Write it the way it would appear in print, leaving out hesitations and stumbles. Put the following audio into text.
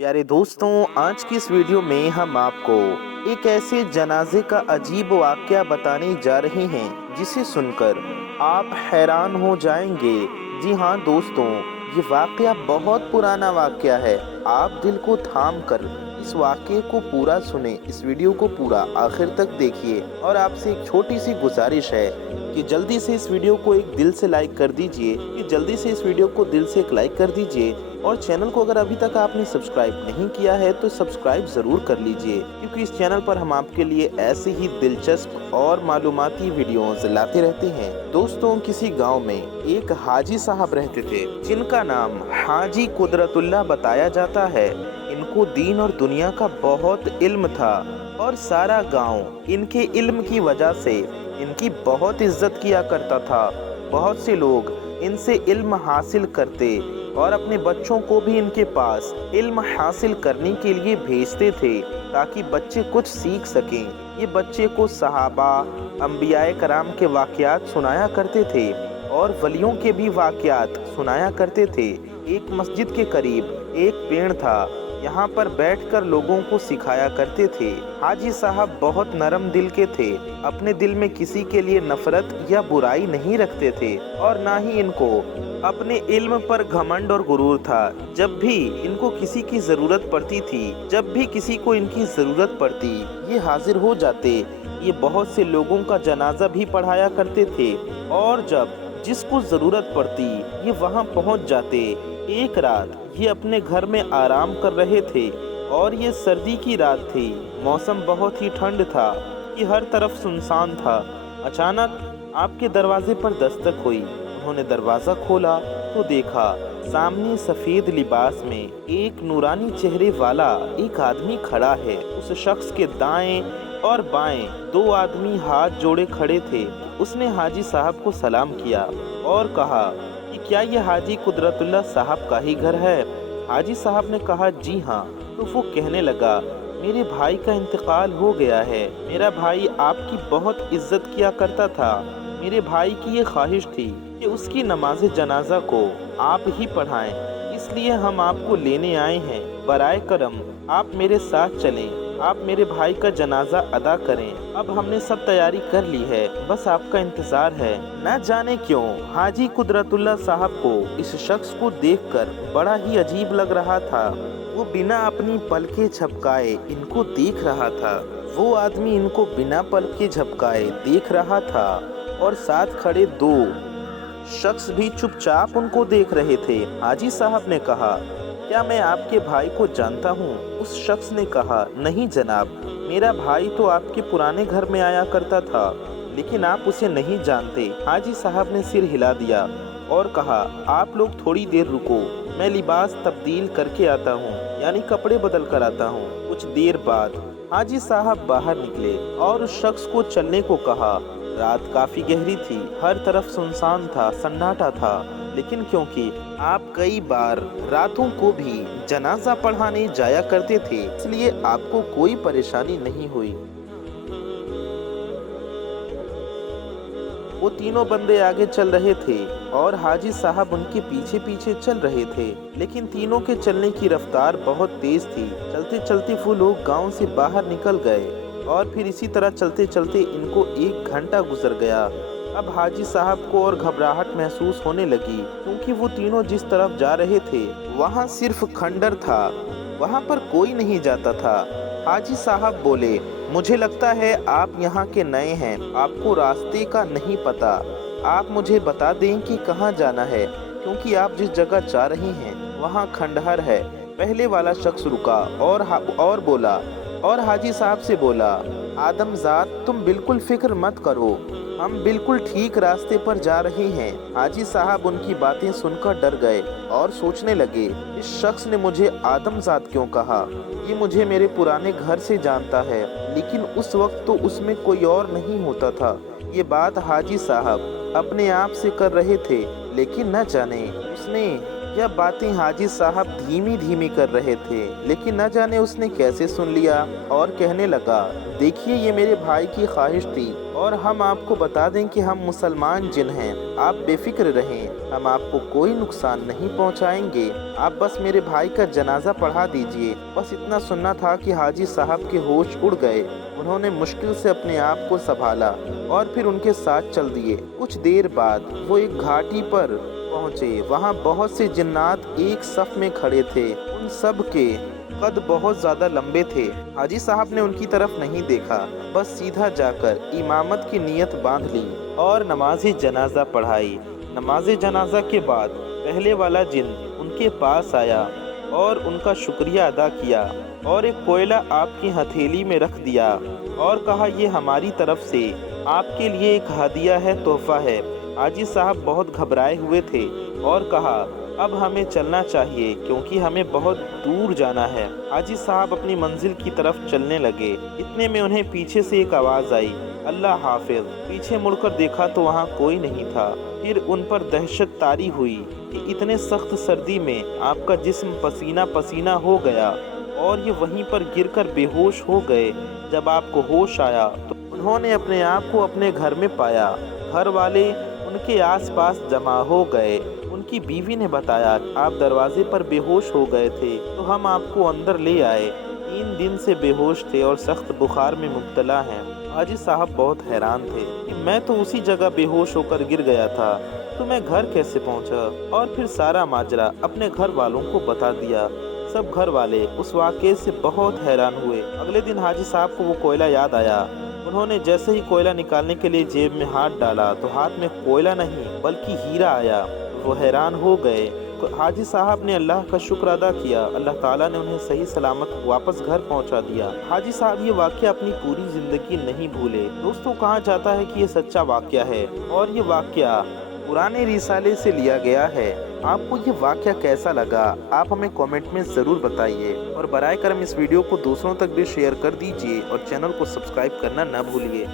प्यारे दोस्तों, आज की इस वीडियो में हम आपको एक ऐसे जनाजे का अजीब वाक़या बताने जा रहे हैं जिसे सुनकर आप हैरान हो जाएंगे। जी हाँ दोस्तों, ये वाक़या बहुत पुराना वाक़या है। आप दिल को थाम कर इस वाक़ये को पूरा सुने, इस वीडियो को पूरा आखिर तक देखिए। और आपसे एक छोटी सी गुजारिश है कि जल्दी से इस वीडियो को एक दिल से लाइक कर दीजिए, और चैनल को अगर अभी तक आपने सब्सक्राइब नहीं किया है तो सब्सक्राइब ज़रूर कर लीजिए, क्योंकि इस चैनल पर हम आपके लिए ऐसे ही दिलचस्प और मालूमाती वीडियोस लाते रहते हैं। दोस्तों, किसी गांव में एक हाजी साहब रहते थे जिनका नाम हाजी कुदरतुल्लाह बताया जाता है। इनको दीन और दुनिया का बहुत इल्म था और सारा गाँव इनके इल्म की वजह से इनकी बहुत इज्जत किया करता था। बहुत से लोग इनसे इल्म हासिल करते और अपने बच्चों को भी इनके पास इल्म हासिल करने के लिए भेजते थे ताकि बच्चे कुछ सीख सकें। ये बच्चे को सहाबा, अंबियाए कराम के वाक़यात सुनाया करते थे और वलियों के भी वाक़यात सुनाया करते थे। एक मस्जिद के करीब एक पेड़ था, यहाँ पर बैठकर लोगों को सिखाया करते थे। हाजी साहब बहुत नरम दिल के थे, अपने दिल में किसी के लिए नफरत या बुराई नहीं रखते थे और ना ही इनको अपने इल्म पर घमंड और गुरूर था। जब भी इनको किसी की ज़रूरत पड़ती थी, जब भी किसी को इनकी ज़रूरत पड़ती, ये हाजिर हो जाते। ये बहुत से लोगों का जनाजा भी पढ़ाया करते थे और जब जिसको ज़रूरत पड़ती ये वहाँ पहुँच जाते। एक रात ये अपने घर में आराम कर रहे थे और ये सर्दी की रात थी। मौसम बहुत ही ठंड था कि हर तरफ सुनसान था। अचानक आपके दरवाजे पर दस्तक हुई। उन्होंने दरवाज़ा खोला तो देखा सामने सफ़ेद लिबास में एक नूरानी चेहरे वाला एक आदमी खड़ा है। उस शख्स के दाएं और बाएं दो आदमी हाथ जोड़े खड़े थे। उसने हाजी साहब को सलाम किया और कहा कि क्या ये हाजी कुदरतुल्लाह साहब का ही घर है? हाजी साहब ने कहा, जी हाँ। तो वो कहने लगा, मेरे भाई का इंतकाल हो गया है। मेरा भाई आपकी बहुत इज्जत किया करता था। मेरे भाई की ये ख्वाहिश थी कि उसकी नमाज जनाजा को आप ही पढ़ाएं, इसलिए हम आपको लेने आए हैं। बराए करम आप मेरे साथ चलें, आप मेरे भाई का जनाजा अदा करें। अब हमने सब तैयारी कर ली है, बस आपका इंतज़ार है। न जाने क्यों हाजी कुदरतुल्लाह साहब को इस शख्स को देखकर बड़ा ही अजीब लग रहा था। वो बिना अपनी पलकें झपकाए इनको देख रहा था। वो आदमी इनको बिना पलकें झपकाए देख रहा था और साथ खड़े दो शख्स भी चुपचाप उनको देख रहे थे। हाजी साहब ने कहा, क्या मैं आपके भाई को जानता हूँ? उस शख्स ने कहा, नहीं जनाब, मेरा भाई तो आपके पुराने घर में आया करता था, लेकिन आप उसे नहीं जानते। हाजी साहब ने सिर हिला दिया और कहा, आप लोग थोड़ी देर रुको, मैं लिबास तब्दील करके आता हूँ, यानी कपड़े बदल कर आता हूँ। कुछ देर बाद हाजी साहब बाहर निकले और उस शख्स को चलने को कहा। रात काफ़ी गहरी थी, हर तरफ सुनसान था, सन्नाटा था। लेकिन क्योंकि आप कई बार रातों को भी जनाजा पढ़ाने जाया करते थे, इसलिए आपको कोई परेशानी नहीं हुई। वो तीनों बंदे आगे चल रहे थे और हाजी साहब उनके पीछे पीछे चल रहे थे, लेकिन तीनों के चलने की रफ्तार बहुत तेज थी। चलते चलते वो लोग गांव से बाहर निकल गए और फिर इसी तरह चलते चलते इनको 1 घंटा गुजर गया। अब हाजी साहब को और घबराहट महसूस होने लगी, क्योंकि वो तीनों जिस तरफ जा रहे थे वहाँ सिर्फ खंडर था, वहाँ पर कोई नहीं जाता था। हाजी साहब बोले, मुझे लगता है आप यहाँ के नए हैं, आपको रास्ते का नहीं पता। आप मुझे बता दें कि कहाँ जाना है, क्योंकि आप जिस जगह जा रहे हैं वहाँ खंडहर है। पहले वाला शख्स रुका और बोला, और हाजी साहब से बोला, आदमजाद तुम बिल्कुल फिक्र मत करो, हम बिल्कुल ठीक रास्ते पर जा रहे हैं। हाजी साहब उनकी बातें सुनकर डर गए और सोचने लगे, इस शख्स ने मुझे आदमजाद क्यों कहा? ये मुझे मेरे पुराने घर से जानता है, लेकिन उस वक्त तो उसमें कोई और नहीं होता था। ये बात हाजी साहब अपने आप से कर रहे थे, लेकिन न जाने उसने यह बातें हाजी साहब धीमी धीमी कर रहे थे, लेकिन न जाने उसने कैसे सुन लिया और कहने लगा, देखिए ये मेरे भाई की ख्वाहिश थी और हम आपको बता दें कि हम मुसलमान जिन हैं, आप बेफिक्र रहें, हम आपको कोई नुकसान नहीं पहुंचाएंगे, आप बस मेरे भाई का जनाजा पढ़ा दीजिए। बस इतना सुनना था कि हाजी साहब के होश उड़ गए। उन्होंने मुश्किल से अपने आप को संभाला और फिर उनके साथ चल दिए। कुछ देर बाद वो एक घाटी पर पहुंचे। वहाँ बहुत से जिन्नात एक सफ में खड़े थे। उन सब के कद बहुत ज़्यादा लंबे थे। हाजी साहब ने उनकी तरफ नहीं देखा, बस सीधा जाकर इमामत की नीयत बांध ली और नमाज जनाजा पढ़ाई। नमाज जनाजा के बाद पहले वाला जिन उनके पास आया और उनका शुक्रिया अदा किया और एक कोयला आपकी हथेली में रख दिया और कहा, ये हमारी तरफ से आपके लिए एक हदिया है, तोहफा है। हाजी साहब बहुत घबराए हुए थे और कहा, अब हमें चलना चाहिए क्योंकि हमें बहुत दूर जाना है। हाजी साहब अपनी मंजिल की तरफ चलने लगे। इतने में उन्हें पीछे से एक आवाज़ आई, अल्लाह हाफिज। पीछे मुड़कर देखा तो वहाँ कोई नहीं था। फिर उन पर दहशत तारी हुई कि इतने सख्त सर्दी में आपका जिस्म पसीना पसीना हो गया और ये वहीं पर गिरकर बेहोश हो गए। जब आपको होश आया तो उन्होंने अपने आप को अपने घर में पाया। घर वाले उनके आसपास जमा हो गए। उनकी बीवी ने बताया, आप दरवाजे पर बेहोश हो गए थे तो हम आपको अंदर ले आए। 3 दिन से बेहोश थे और सख्त बुखार में मुब्तला हैं। हाजी साहब बहुत हैरान थे कि मैं तो उसी जगह बेहोश होकर गिर गया था, तो मैं घर कैसे पहुंचा। और फिर सारा माजरा अपने घर वालों को बता दिया। सब घर वाले उस वाक़े से बहुत हैरान हुए। अगले दिन हाजी साहब को वो कोयला याद आया। उन्होंने जैसे ही कोयला निकालने के लिए जेब में हाथ डाला तो हाथ में कोयला नहीं बल्कि हीरा आया। वो हैरान हो गए। हाजी साहब ने अल्लाह का शुक्र अदा किया। अल्लाह ताला ने उन्हें सही सलामत वापस घर पहुंचा दिया। हाजी साहब ये वाक़या अपनी पूरी ज़िंदगी नहीं भूले। दोस्तों, कहा जाता है कि ये सच्चा वाक़या है और ये वाक़या पुराने रिसाले से लिया गया है। आपको ये वाक़या कैसा लगा, आप हमें कमेंट में ज़रूर बताइए और बराए करम इस वीडियो को दूसरों तक भी शेयर कर दीजिए और चैनल को सब्सक्राइब करना न भूलिए।